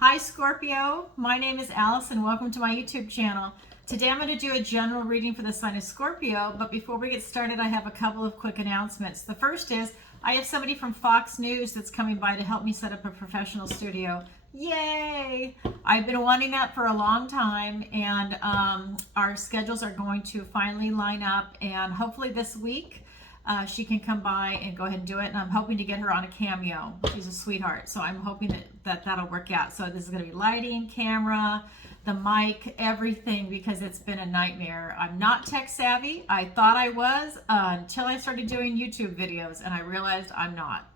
Hi Scorpio, my name is Alice and welcome to my YouTube channel. Today I'm going to do a general reading for the sign of Scorpio, but before we get started I have a couple of quick announcements. The first is I have somebody from Fox News that's coming by to help me set up a professional studio. Yay! I've been wanting that for a long time, and our schedules are going to finally line up, and hopefully this week she can come by and go ahead and do it. And I'm hoping to get her on a cameo. She's a sweetheart, so I'm hoping that'll work out. So this is going to be lighting, camera, the mic, everything, because it's been a nightmare. I'm not tech savvy. I thought I was until I started doing YouTube videos, and I realized I'm not.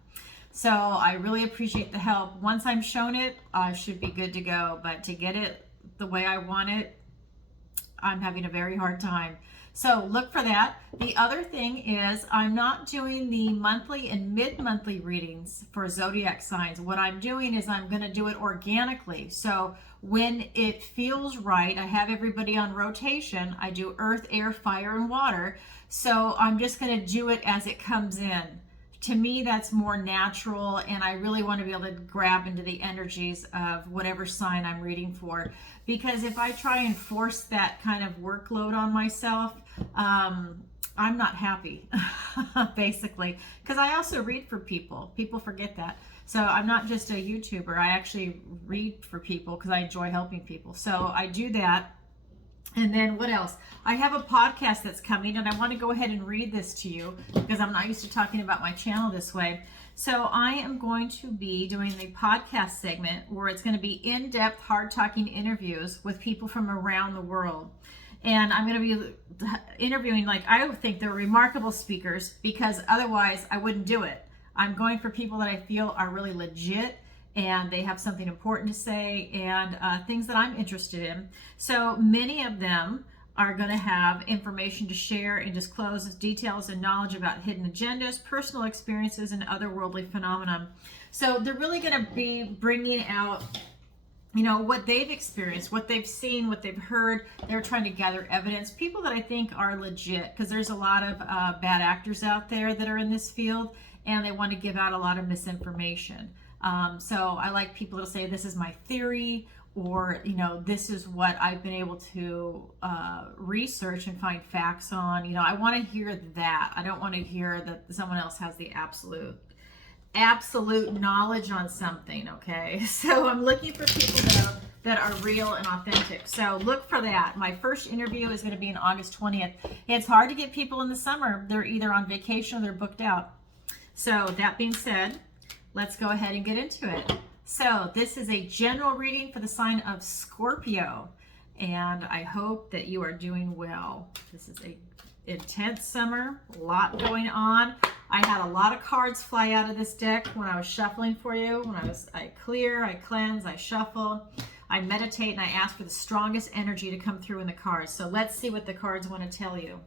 So I really appreciate the help. Once I'm shown it, I should be good to go. But to get it the way I want it, I'm having a very hard time. So look for that. The other thing is I'm not doing the monthly and mid-monthly readings for zodiac signs. What I'm doing is I'm going to do it organically. So when it feels right, I have everybody on rotation. I do earth, air, fire, and water. So I'm just going to do it as it comes in. To me, that's more natural, and I really want to be able to grab into the energies of whatever sign I'm reading for. Because if I try and force that kind of workload on myself, I'm not happy, basically. Because I also read for people. People forget that. So I'm not just a YouTuber. I actually read for people because I enjoy helping people. So I do that. And then what else? I have a podcast that's coming, and I want to go ahead and read this to you because I'm not used to talking about my channel this way. So I am going to be doing the podcast segment where it's going to be in-depth, hard-talking interviews with people from around the world. And I'm going to be interviewing, like, I think they're remarkable speakers, because otherwise I wouldn't do it. I'm going for people that I feel are really legit, and they have something important to say, and things that I'm interested in. So many of them are going to have information to share and disclose details and knowledge about hidden agendas, personal experiences, and otherworldly phenomena. So they're really going to be bringing out, you know, what they've experienced, what they've seen, what they've heard. They're trying to gather evidence. People that I think are legit, because there's a lot of bad actors out there that are in this field, and they want to give out a lot of misinformation. So I like people to say, this is my theory, or, you know, this is what I've been able to research and find facts on. You know, I want to hear that. I don't want to hear that someone else has the absolute knowledge on something, okay? So I'm looking for people that are real and authentic. So look for that. My first interview is going to be on August 20th. It's hard to get people in the summer. They're either on vacation or they're booked out. So that being said, let's go ahead and get into it. So this is a general reading for the sign of Scorpio, and I hope that you are doing well. This is a intense summer, a lot going on. I had a lot of cards fly out of this deck when I was shuffling for you. I clear, I cleanse, I shuffle, I meditate, and I ask for the strongest energy to come through in the cards. So let's see what the cards want to tell you.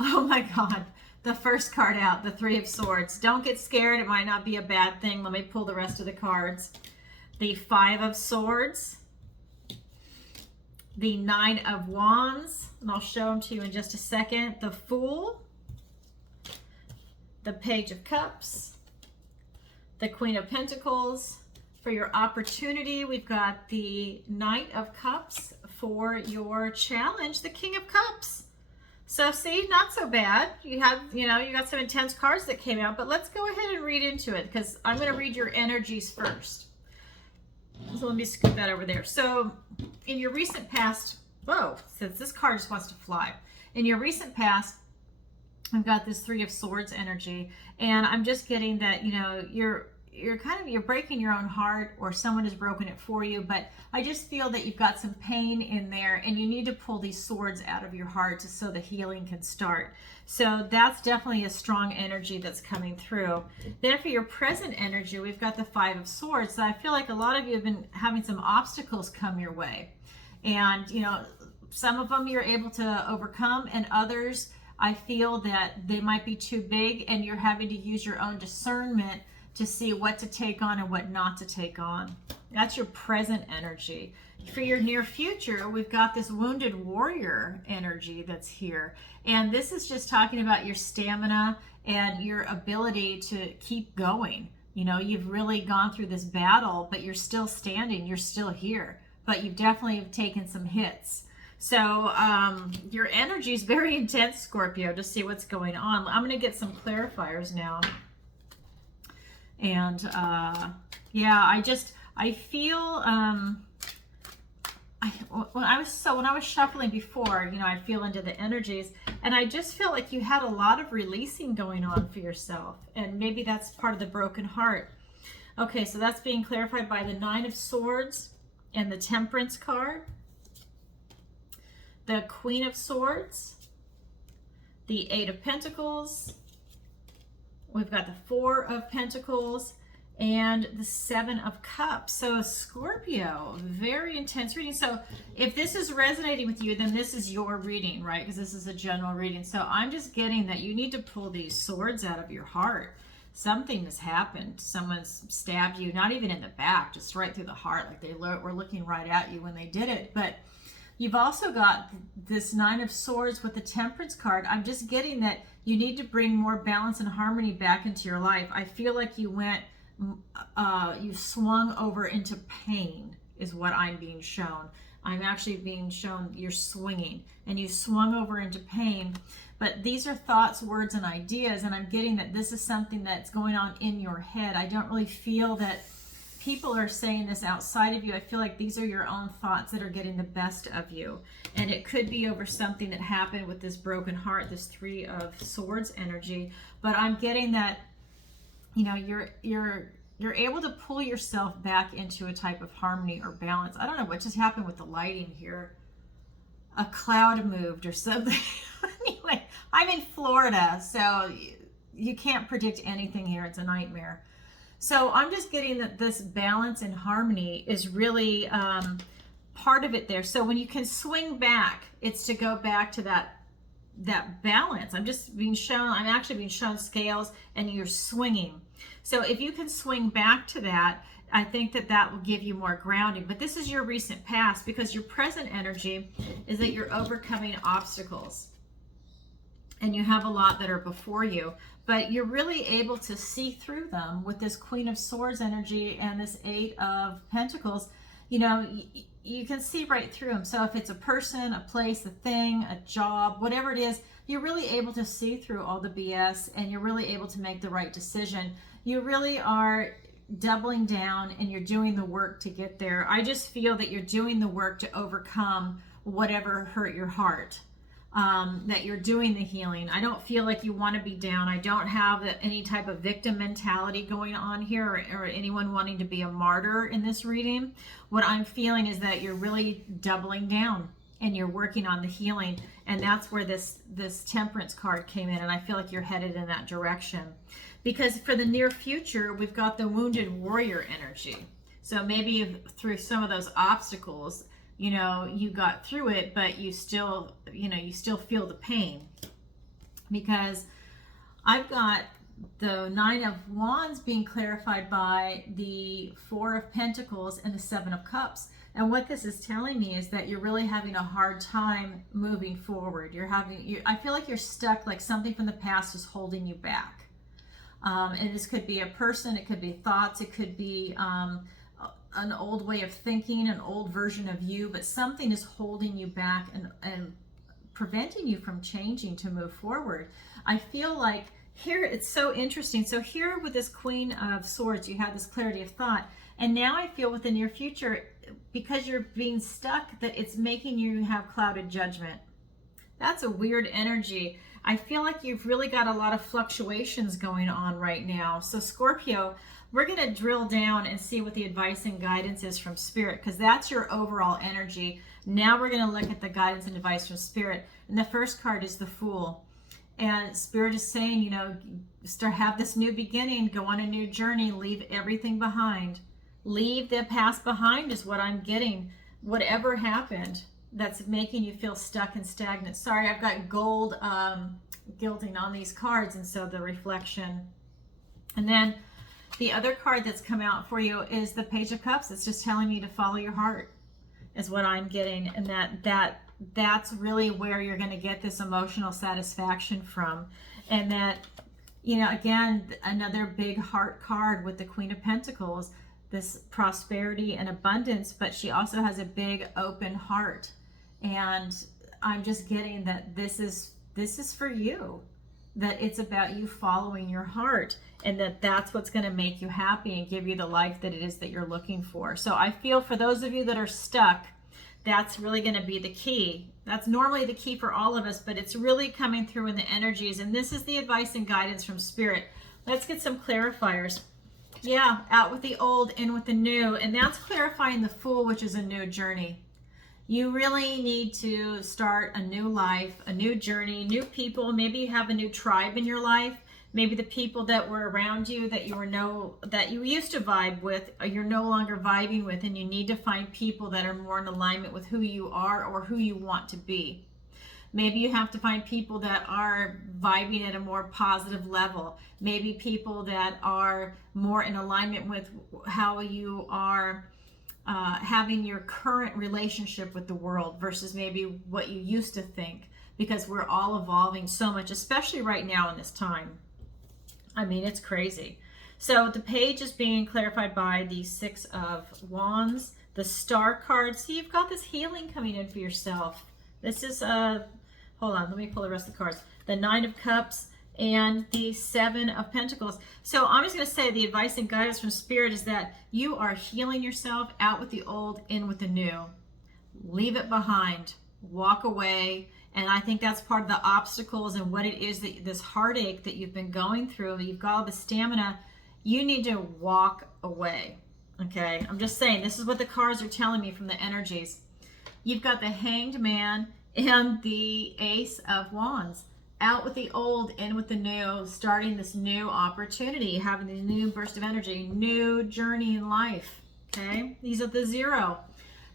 Oh my God. The first card out, the Three of Swords. Don't get scared. It might not be a bad thing. Let me pull the rest of the cards. The Five of Swords. The Nine of Wands. And I'll show them to you in just a second. The Fool. The Page of Cups. The Queen of Pentacles. For your opportunity, we've got the Knight of Cups. For your challenge, the King of Cups. So see, not so bad. You have, you got some intense cards that came out, but let's go ahead and read into it, because I'm going to read your energies first. So let me scoot that over there. So in your recent past, whoa, since this card just wants to fly. In your recent past, I've got this Three of Swords energy, and I'm just getting that, you're breaking your own heart, or someone has broken it for you, but I just feel that you've got some pain in there, and you need to pull these swords out of your heart so the healing can start. So that's definitely a strong energy that's coming through. Then for your present energy, we've got the Five of Swords. So I feel like a lot of you have been having some obstacles come your way, and some of them you're able to overcome, and others I feel that they might be too big, and you're having to use your own discernment to see what to take on and what not to take on. That's your present energy. For your near future, we've got this wounded warrior energy that's here. And this is just talking about your stamina and your ability to keep going. You know, you've really gone through this battle, but you're still standing, you're still here, but you've definitely taken some hits. So your energy is very intense, Scorpio, to see what's going on. I'm going to get some clarifiers now. And yeah, I feel, when I was shuffling before, you know, I feel into the energies, and I just feel like you had a lot of releasing going on for yourself, and maybe that's part of the broken heart. Okay, so that's being clarified by the Nine of Swords and the Temperance card, the Queen of Swords, the Eight of Pentacles, we've got the Four of Pentacles, and the Seven of Cups. So Scorpio, very intense reading. So if this is resonating with you, then this is your reading, right? Because this is a general reading. So I'm just getting that you need to pull these swords out of your heart. Something has happened. Someone's stabbed you, not even in the back, just right through the heart, like they were looking right at you when they did it. But you've also got this Nine of Swords with the Temperance card. I'm just getting that you need to bring more balance and harmony back into your life. I feel like you went, you swung over into pain is what I'm being shown. I'm actually being shown you're swinging, and you swung over into pain. But these are thoughts, words, and ideas, and I'm getting that this is something that's going on in your head. I don't really feel that people are saying this outside of you. I feel like these are your own thoughts that are getting the best of you. And it could be over something that happened with this broken heart, this Three of Swords energy. But I'm getting that, you know, you're able to pull yourself back into a type of harmony or balance. I don't know what just happened with the lighting here. A cloud moved or something. Anyway, I'm in Florida, so you can't predict anything here. It's a nightmare. So I'm just getting that this balance and harmony is really part of it there. So when you can swing back, it's to go back to that balance. I'm actually being shown scales, and you're swinging. So if you can swing back to that, I think that will give you more grounding. But this is your recent past, because your present energy is that you're overcoming obstacles, and you have a lot that are before you, but you're really able to see through them with this Queen of Swords energy and this Eight of Pentacles. You know, you can see right through them. So if it's a person, a place, a thing, a job, whatever it is, you're really able to see through all the BS, and you're really able to make the right decision. You really are doubling down, and you're doing the work to get there. I just feel that you're doing the work to overcome whatever hurt your heart, that you're doing the healing. I don't feel like you want to be down. I don't have any type of victim mentality going on here, or anyone wanting to be a martyr in this reading. What I'm feeling is that you're really doubling down, and you're working on the healing, and that's where this Temperance card came in, and I feel like you're headed in that direction. Because for the near future, we've got the Wounded Warrior energy. So maybe through some of those obstacles, you know, you got through it, but you still, you know, you still feel the pain. Because I've got the Nine of Wands being clarified by the Four of Pentacles and the Seven of Cups. And what this is telling me is that you're really having a hard time moving forward. I feel like you're stuck, like something from the past is holding you back. And this could be a person, it could be thoughts, it could be an old way of thinking, an old version of you, but something is holding you back and preventing you from changing to move forward. I feel like here, it's so interesting. So here with this Queen of Swords, you have this clarity of thought. And now I feel with the near future, because you're being stuck, that it's making you have clouded judgment. That's a weird energy. I feel like you've really got a lot of fluctuations going on right now. So Scorpio, we're going to drill down and see what the advice and guidance is from Spirit, because that's your overall energy. Now we're going to look at the guidance and advice from Spirit. And the first card is the Fool. And Spirit is saying, you know, have this new beginning, go on a new journey, leave everything behind. Leave the past behind is what I'm getting. Whatever happened that's making you feel stuck and stagnant. Sorry, I've got gold gilding on these cards, and so the reflection. And then the other card that's come out for you is the Page of Cups. It's just telling you to follow your heart is what I'm getting, and that's really where you're going to get this emotional satisfaction from. And that, again, another big heart card with the Queen of Pentacles, this prosperity and abundance, but she also has a big open heart. And I'm just getting that this is for you, that it's about you following your heart, and that's what's going to make you happy and give you the life that it is that you're looking for. So I feel for those of you that are stuck, that's really going to be the key. That's normally the key for all of us, but it's really coming through in the energies. And this is the advice and guidance from Spirit. Let's get some clarifiers. Yeah, out with the old, in with the new. And that's clarifying the Fool, which is a new journey. You really need to start a new life, a new journey, new people. Maybe you have a new tribe in your life. Maybe the people that were around you that you used to vibe with, you're no longer vibing with, and you need to find people that are more in alignment with who you are or who you want to be. Maybe you have to find people that are vibing at a more positive level. Maybe people that are more in alignment with how you are having your current relationship with the world versus maybe what you used to think, because we're all evolving so much, especially right now in this time. I mean, it's crazy. So the page is being clarified by the Six of Wands, the Star card. See, you've got this healing coming in for yourself. This is, hold on, let me pull the rest of the cards. The Nine of Cups and the Seven of Pentacles. So I'm just going to say the advice and guidance from Spirit is that you are healing yourself, out with the old, in with the new. Leave it behind. Walk away. And I think that's part of the obstacles and what it is, that this heartache that you've been going through, you've got all the stamina, you need to walk away. Okay, I'm just saying, this is what the cards are telling me from the energies. You've got the Hanged Man and the Ace of Wands. Out with the old, in with the new, starting this new opportunity, having the new burst of energy, new journey in life. Okay, these are the Zero.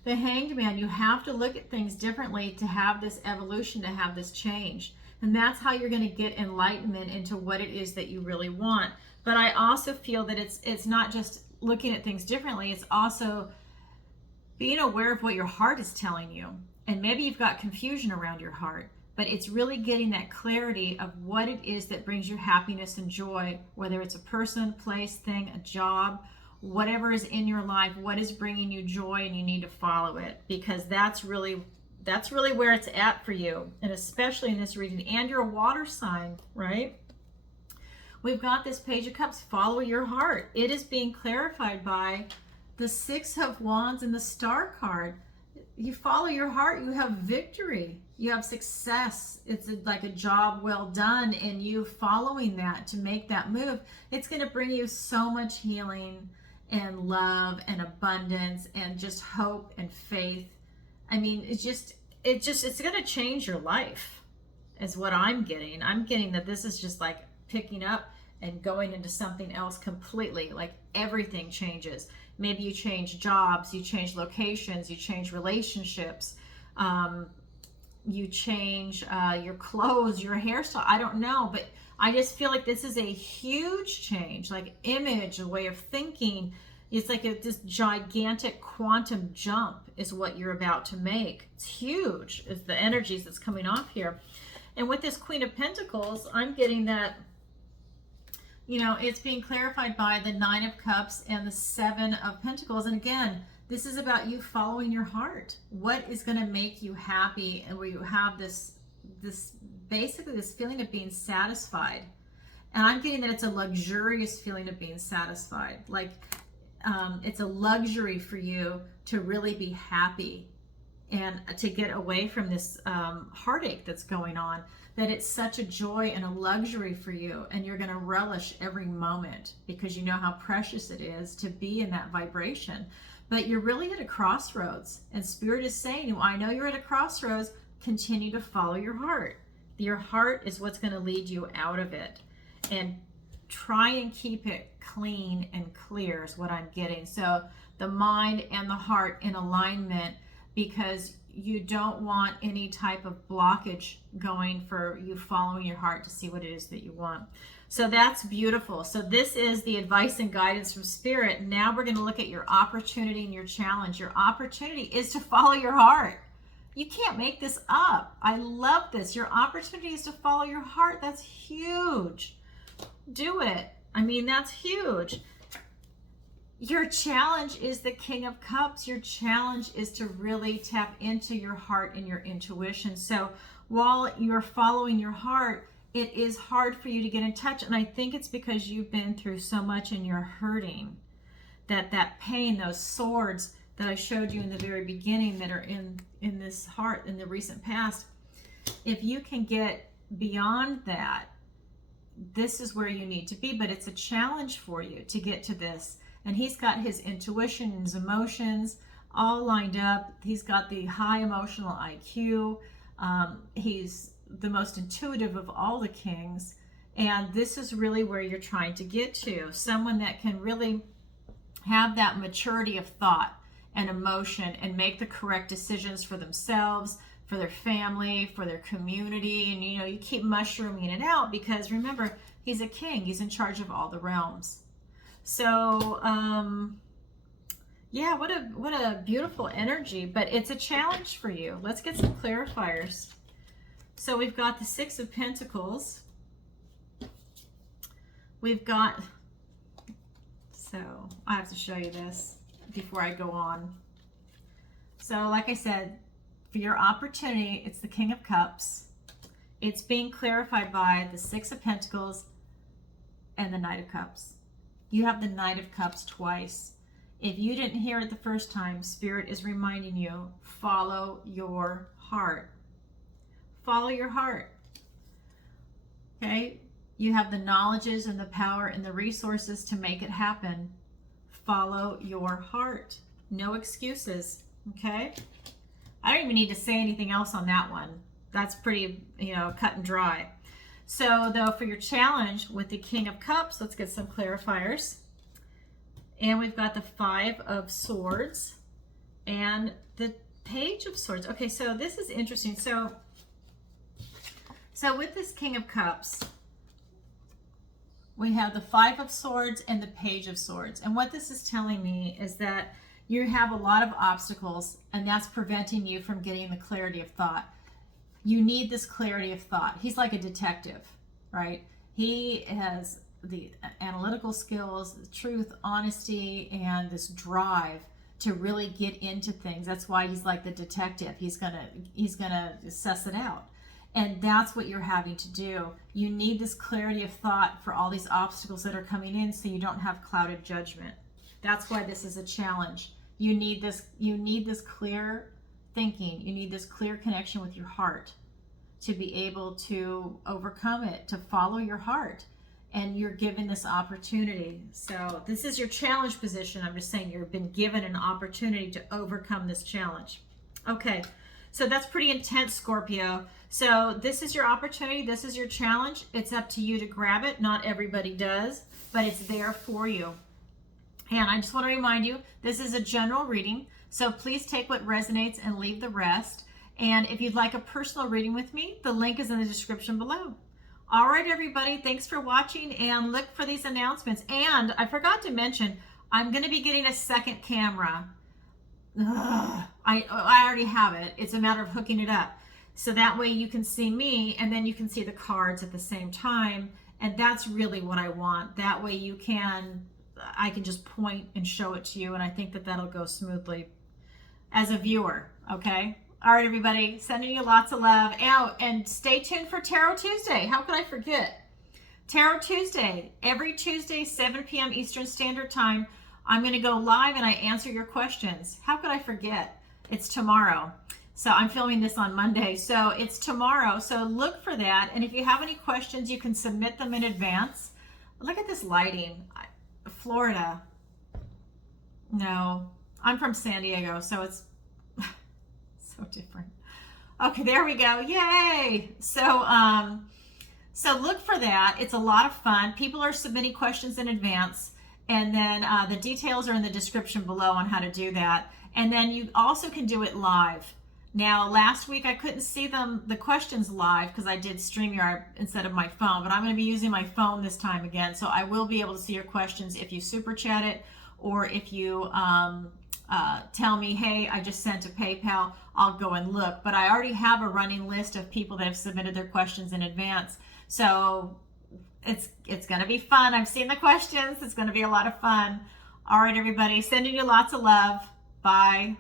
The Hanged Man, you have to look at things differently to have this evolution, to have this change. And that's how you're going to get enlightenment into what it is that you really want. But I also feel that it's not just looking at things differently, it's also being aware of what your heart is telling you. And maybe you've got confusion around your heart, but it's really getting that clarity of what it is that brings you happiness and joy, whether it's a person, place, thing, a job, whatever is in your life, what is bringing you joy, and you need to follow it, because that's really where it's at for you, and especially in this reading. And you're a water sign, right? We've got this Page of Cups, follow your heart. It is being clarified by the Six of Wands and the Star card. You follow your heart, you have victory, you have success. It's like a job well done, and you following that to make that move, it's going to bring you so much healing and love and abundance and just hope and faith. I mean, it's going to change your life is what I'm getting. I'm getting that this is just like picking up and going into something else completely. Like everything changes. Maybe you change jobs, you change locations, you change relationships, you change your clothes, your hairstyle. I don't know, but I just feel like this is a huge change, like image, a way of thinking. It's like this gigantic quantum jump is what you're about to make. It's huge. It's the energies that's coming off here. And with this Queen of Pentacles, I'm getting that, it's being clarified by the Nine of Cups and the Seven of Pentacles. And again, this is about you following your heart. What is going to make you happy, and where you have this basically this feeling of being satisfied. And I'm getting that it's a luxurious feeling of being satisfied. Like it's a luxury for you to really be happy and to get away from this heartache that's going on, that it's such a joy and a luxury for you, and you're going to relish every moment because you know how precious it is to be in that vibration. But you're really at a crossroads, and Spirit is saying, I know you're at a crossroads, continue to follow your heart. Your heart is what's going to lead you out of it, and try and keep it clean and clear is what I'm getting. So the mind and the heart in alignment, because you don't want any type of blockage going for you following your heart to see what it is that you want. So that's beautiful. So this is the advice and guidance from Spirit. Now we're going to look at your opportunity and your challenge. Your opportunity is to follow your heart. You can't make this up. I love this. Your opportunity is to follow your heart. That's huge. do it. I mean, that's huge. Your challenge is the King of Cups. Your challenge is to really tap into your heart and your intuition. So while you're following your heart, it is hard for you to get in touch. And I think it's because you've been through so much and you're hurting. That pain, those swords that I showed you in the very beginning that are in this heart in the recent past, if you can get beyond that, this is where you need to be. But it's a challenge for you to get to this. And he's got his intuition and his emotions all lined up. He's got the high emotional IQ. He's the most intuitive of all the kings. And this is really where you're trying to get to. Someone that can really have that maturity of thought and emotion and make the correct decisions for themselves, for their family, for their community. And you keep mushrooming it out because remember, he's a king. He's in charge of all the realms. So, yeah, what a beautiful energy, but it's a challenge for you. Let's get some clarifiers. So we've got the Six of Pentacles. We've got, so I have to show you this before I go on. So like I said, for your opportunity, it's the King of Cups. It's being clarified by the Six of Pentacles and the Knight of Cups. You have the Knight of Cups twice. If you didn't hear it the first time, Spirit is reminding you, follow your heart. Follow your heart. Okay? You have the knowledges and the power and the resources to make it happen. Follow your heart. No excuses. Okay? I don't even need to say anything else on that one. That's pretty, cut and dry. So, though, for your challenge with the King of Cups, let's get some clarifiers. And we've got the Five of Swords and the Page of Swords. Okay, so this is interesting. So with this King of Cups, we have the Five of Swords and the Page of Swords. And what this is telling me is that you have a lot of obstacles, and that's preventing you from getting the clarity of thought. You need this clarity of thought. He's like a detective, right? He has the analytical skills, the truth, honesty, and this drive to really get into things. That's why he's like the detective. He's gonna suss it out. And that's what you're having to do. You need this clarity of thought for all these obstacles that are coming in so you don't have clouded judgment. That's why this is a challenge. You need this clear thinking. You need this clear connection with your heart to be able to overcome it, to follow your heart. And you're given this opportunity. So this is your challenge position. I'm just saying you've been given an opportunity to overcome this challenge. Okay, so that's pretty intense, Scorpio. So this is your opportunity. This is your challenge. It's up to you to grab it. Not everybody does, but it's there for you. And I just want to remind you, this is a general reading. So please take what resonates and leave the rest. And if you'd like a personal reading with me, the link is in the description below. All right, everybody, thanks for watching, and look for these announcements. And I forgot to mention, I'm going to be getting a second camera. I already have it. It's a matter of hooking it up. So that way you can see me, and then you can see the cards at the same time. And that's really what I want. That way I can just point and show it to you, and I think that that'll go smoothly as a viewer, okay? All right, everybody, sending you lots of love. And stay tuned for Tarot Tuesday. How could I forget? Tarot Tuesday, every Tuesday, 7 p.m. Eastern Standard Time. I'm going to go live and I answer your questions. How could I forget? It's tomorrow. So I'm filming this on Monday. So it's tomorrow. So look for that. And if you have any questions, you can submit them in advance. Look at this lighting. Florida. No, I'm from San Diego, so it's so different. Okay, there we go. Yay! So look for that. It's a lot of fun. People are submitting questions in advance, and then the details are in the description below on how to do that. And then you also can do it live. Now, last week I couldn't see the questions live because I did StreamYard instead of my phone, but I'm going to be using my phone this time again, so I will be able to see your questions if you super chat it, or if you tell me, hey, I just sent a PayPal, I'll go and look. But I already have a running list of people that have submitted their questions in advance. So it's going to be fun. I've seen the questions. It's going to be a lot of fun. All right, everybody, sending you lots of love. Bye.